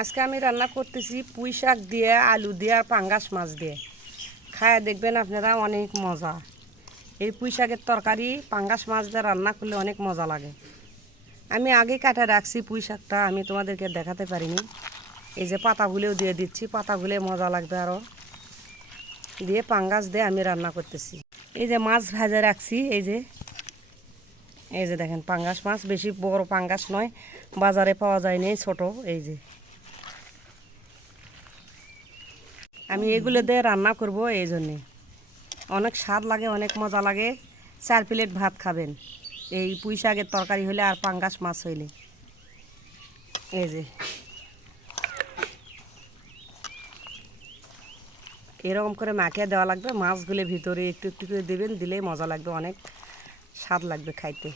আজকে আমি রান্না করতেছি পুঁই শাক দিয়ে, আলু দিয়ে আর পাঙ্গাস মাছ দিয়ে। খায় দেখবেন আপনারা, অনেক মজা। এই পুঁই শাকের তরকারি পাঙ্গাস মাছ দিয়ে রান্না করলে অনেক মজা লাগে। আমি আগে কাটা রাখছি পুঁই শাকটা, আমি তোমাদেরকে দেখাতে পারিনি। এই যে পাতাগুলোও দিয়ে দিচ্ছি, পাতাগুলো মজা লাগবে আরও। দিয়ে পাঙ্গাস দিয়ে আমি রান্না করতেছি। এই যে মাছ ভাজা রাখছি, এই যে দেখেন পাঙ্গাস মাছ, বেশি বড় পাঙ্গাস নয়, বাজারে পাওয়া যায় না, ছোট। এই যে আমি এগুলো দিয়ে রান্না করব, এই জন্যে অনেক স্বাদ লাগে, অনেক মজা লাগে। 4 প্লেট ভাত খাবেন এই পুঁই শাকের তরকারি হলে আর পাঙ্গাস মাছ হইলে। এই যে এরকম করে মাখিয়ে দেওয়া লাগবে, মাছগুলো ভিতরে একটু একটু করে দেবেন, দিলেই মজা লাগবে, অনেক স্বাদ লাগবে খাইতে।